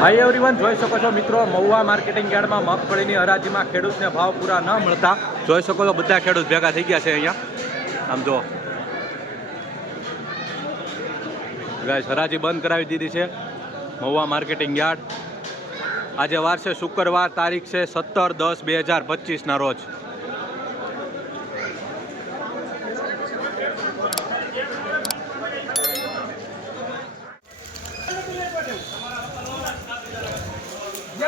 High everyone જોઈ શકો છો મિત્રો, મહુવા માર્કેટિંગ યાર્ડમાં મગફળીની હરાજીમાં ખેડૂતને ભાવ પૂરા ન મળતા. જોઈ શકો છો બધા ખેડૂત ભેગા થઈ ગયા છે અહીંયા. આમ જો ગાય હરાજી બંધ કરાવી દીધી છે મહુવા માર્કેટિંગ યાર્ડ. આજે વાર છે, શુક્રવાર તારીખ છે સત્તર દસ બે હજાર પચીસના રોજ.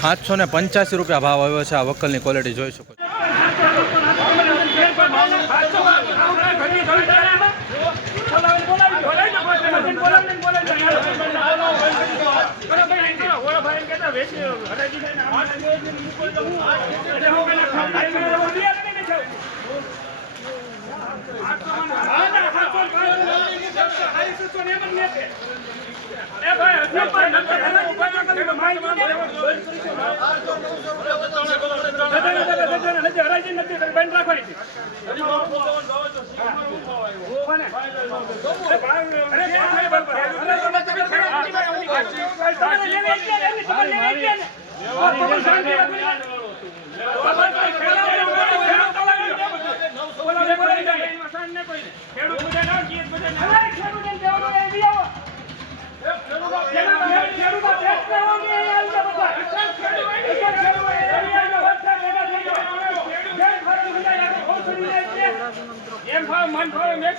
સાતસો ને પંચ્યાસી રૂપિયા ભાવ આવ્યો છે આ વકલની ક્વોલિટી જોઈ શકો છો ભાઈ. ખેડૂને નથી બંધ અંકિત.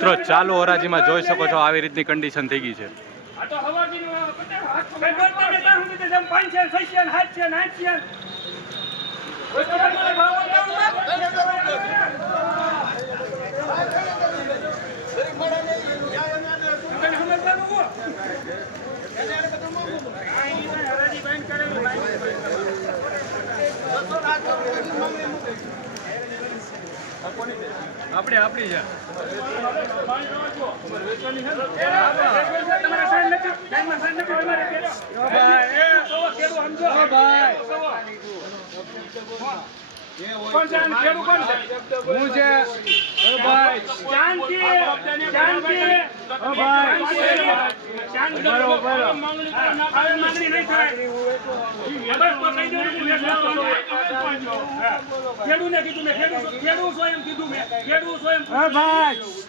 બધાય ચાલુ અંકિત. જોઈ શકો છો આવી રીતની હાલો થઈ ગઈ ભાઈ મેં ખેડૂને કીધું ને એમ અરે બોલાવીને બોલાવીને છૂટી જ જાય ને. હા, બસ, તો કરીને આવતા હતા આપણી છે. થાય? આ સૈસે સૈસે રૂપિયા દાળિયું ને મળતું મન ફાવે મને કરવું હોય એટલે અહીંયા ખોખું તો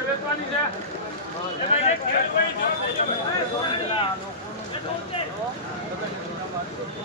વેચવાની છે એ ભાઈ, એક ખેડ ભાઈ, જાઓ, અમારે હરાજી નાખી નથી, કોઈને હાથ વચ્ચે તો ઈ ક્યાં વાત છે? ઓલા ભાઈને બોલાવીએ ને, બોલાવો એટલે આપણે બધું બોલો. બધાયને પ્રશ્ન છે ને હા ભાઈ શ્યામ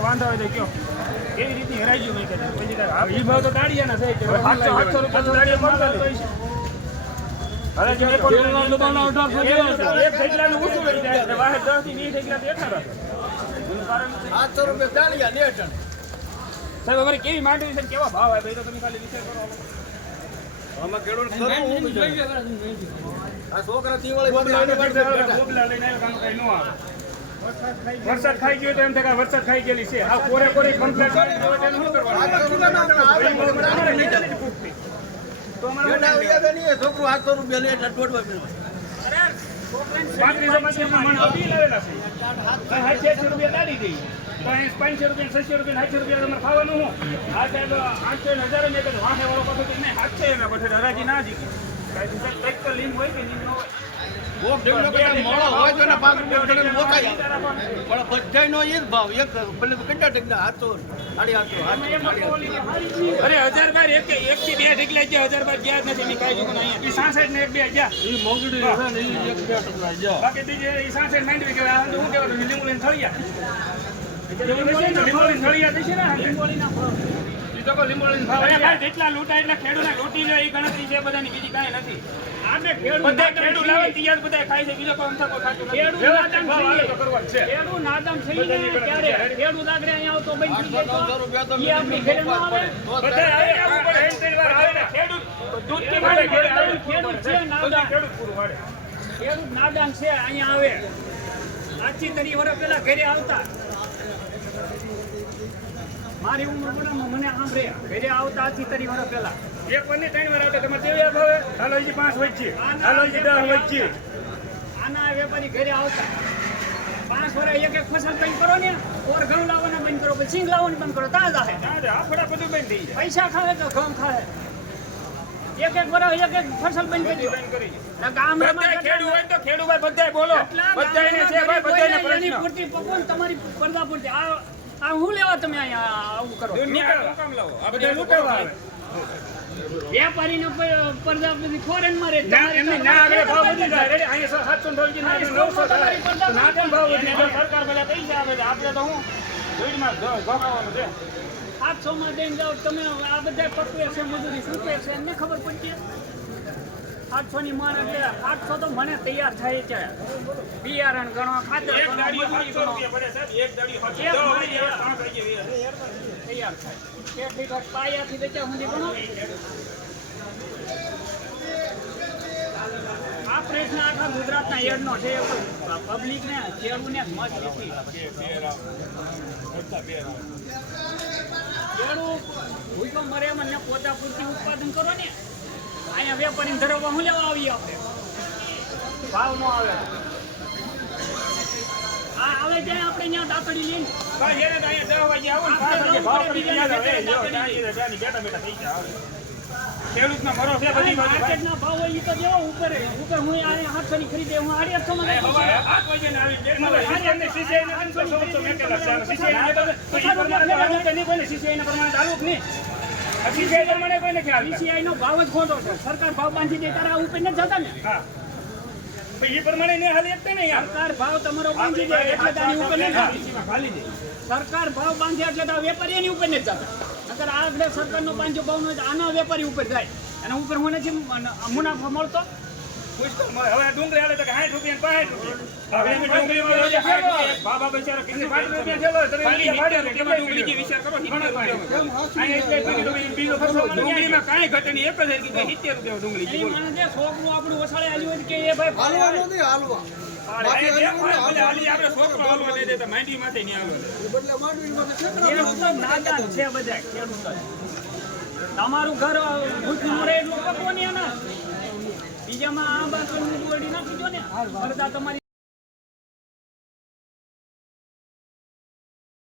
વાંધો હોય તો કયો કેવી રીતની હરાઈ ગયું નહીં કરે પછી ભાવ તો કાઢીએ ને સાહેબ સાતસો રૂપિયા સાહેબ અમારી કેવી માંડવી છે કેવા ભાવ આવે તો તમે ખાલી વિચાર કરો. આમાં બીજું. આ છોકરા તીવાળી ગોબલા લઈને બેઠા હોય, ગોબલા લઈને આવ્યો કામ કઈ ન આવે વરસાદ ખાઈ ગયો તો એમ થાય વરસાદ ખાઈ ગયેલી છે. આ કોરે કોરી કમ્પ્લેટ છોકરું આઠસો રૂપિયા લે એટલે દોઢ પાંચસો રૂપિયા છસો રૂપિયા સાતસો રૂપિયા તમારે ખાવાનું હું? આ સાહેબ આઠસો હજાર એક વાંખે વાળો પાછો કે નહીં સાતસો એના પછી હરાજી ના જીતી. અરે હજાર બાર એક એક થી બે ઢગલા ગયા હજાર બાર ગયા જ નથી કાંઈ જોયું નહીં. ઈ સાસઠ ને એક બે ગયા બાકી બીજે સાસઠ માંડવી કહેવાય. હું કહેવાય? લીંબુ લઈને થળિયા. લીંબુ લઈને થળિયા થશે ને? જેટલા એટલા ખેડૂતને લૂંટી લે એ ગણતરી છે બધાની બીજી કાંઈ નથી. ખેડૂત છે આવે. અહીંયા આવે. આજથી તરી વર્ષ પેલા ઘરે આવતા. મારી ઉંમર બનાવમાં મને સાંભળે ઘરે આવતા આજથી તરી વર્ષ પહેલા. એક વનની ત્રણ વર્ષ આવતા. તમારે કેવી ભાવે હાલો હજી પાંચ વચ્ચે. હાલો હજી દસ વચ્ચે. આના વેપારી ઘરે આવતા. પાંચ વર્ષ એક એક ફસલ બંધ કરો ને ઓર ઘઉં લાવવાના બંધ કરો પછી સિંગ લાવવાનું બંધ કરો ત્યાં જાહે ના આપડા બધું બંધ થઈ જાય. પૈસા ખાવે તો ઘઉં ખાવે. એક એક વર્ષ એક એક ફસલ બંધ કરી બંધ કરી. ના ગામડામાં બધાય હોય તો ભાઈ બધાય બોલો. બધાયને છે ભાઈ બધાયને પ્રશ્ન. પૂરતી તમારી પડદા પૂરતી. આ આ હું લેવા તમે અહીંયા આવું કરો? દુનિયા શું કામ લાવો. આ બધા આવે? વેપારીને પડદા બધી ફોરેનમાં રહે. એમની ના આગળ ભાવ વધી જાય. રેડી? અહીંયા સાતસો ને ના નવસો ના કેમ ભાવ વધી જાય. સરકાર બધા પૈસા જાય આપણે તો હું જોઈમાં ગોખાવાનું છે. સાતસો માં દઈને જાઓ તમે આ બધા પકવે છે મજૂરી શું છે? એમને ખબર પડશે સાતસો ની માન એટલે આઠસો તો મને તૈયાર થાય છે. બિયારણ ગણો ખાતર. તૈયાર થાય. એક લીટર પાયાથી વેચ્યા સુધી ગણો. આ પ્રશ્ન આખા ગુજરાતના હેડનો છે પબ્લિક ને ખેડૂત ને મત નથી. ખેડૂત મરે મને પોતા પૂરતી ઉત્પાદન કરો ને અહીંયા વેપારી ધરવા હું લેવા આવીએ આપણે ભાવ નો આવે આ આવે જાય આપણે અહીંયા દાતડી લઈને ભાઈ એને તો અહીંયા દસ વાગે આવો ને પાંચ વાગે ભાવ પડી ગયા એ જો, ત્યાંની બેઠા બેઠા થઈ ગયા. ખેડૂતનો મરો છે બધી. માર્કેટના ભાવ હોય તો દેવો ઉપર ઉપર હું આ 800 ની ખરીદે હું 800 માં એ હવે હવારે છું. આઠ વાગે ને આવી બેઠા હોય. સીસીઆઈને સીસીઆઈને ત્રણસો ચૌદસો મેકેલા છે. અને સીસીઆઈને તો- ઈ પ્રમાણે હાલવું કે નહીં કોઈને સીસીઆઈના પ્રમાણે તો હાલવું કે નહીં? આ સીસીઆઈ પ્રમાણે ખ્યાલ નથી. VCI નો ભાવ જ ખોટો છે સરકાર ભાવ બાંધી દે તારા ઉપર નથી જતા ને હા. તો પ્રમાણે ને હાલી શકતા ને. સરકાર ભાવ તમારો બાંધી દે એટલે તારી ઉપર નથી ખાલી દે. સરકાર ભાવ બાંધે એટલે તારા વેપારી એની ઉપર નથી જતા નકર આ સરકારનો બાંધ્યો ભાવ નો તો આના વેપારી ઉપર જાય એના ઉપર મને નથી મુનાફો મળતો હવે ડુંગળી હાલે તો 60 રૂપિયા 65 રૂપિયા. હવે એમ ડુંગળી મળે છે 60 રૂપિયા. બાબા બચારા કેટલી 60 રૂપિયા થયેલો હોય. તમે રૂપિયા ભાડે કેટલા ડુંગળી વિચાર કરો ઘણો ભાઈ. અહીંયા એટલે બીજું બીજું બીજું ફસલ ડુંગળીમાં કાંઈ ઘટે નહીં. એક જ છે કે 70 રૂપિયા ડુંગળી છોકરું આપણું વસાડે આવ્યું હોય કે એ ભાઈ ભાવ આવે. આપણે છોકરો હાલવા માંડી માથે નહીં હાલવા દે. ખેડૂતો નાદાન છે બધા ખેડૂતો તમારું ઘર ભૂખ્યું મરે એટલું પકવો ને એના બીજામાં આ બાજુ નાખી દો ને તમારી